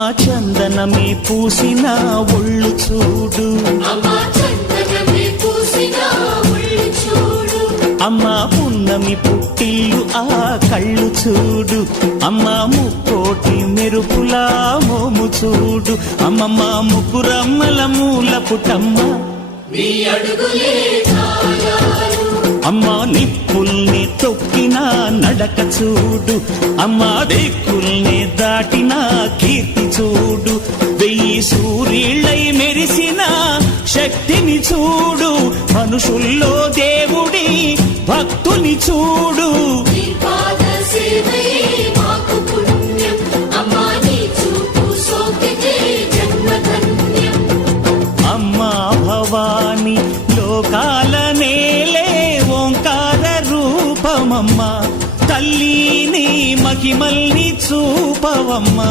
చందనమే పూసిన ఒళ్ళు చూడు, అమ్మా పున్నమి పుట్టిల్లు ఆ కళ్ళు చూడు, అమ్మా ముక్కోటి మెరుపులా మోము చూడు, అమ్మమ్మ ముగ్గురమ్మల మూల పుటమ్మ అమ్మా నిప్పుల్ని తొక్కిన నడక చూడు, అమ్మా దిక్కుల్ని దాటిన కీర్తి చూడు, 1000 సూర్యుళ్ళై మెరిసిన శక్తిని చూడు, మనుషుల్లో దేవుడి భక్తుని చూడు. అమ్మా భవాని లోకాల నేలే ఓంకార రూపమమ్మా, తల్లిని మహిమల్ని చూపవమ్మా.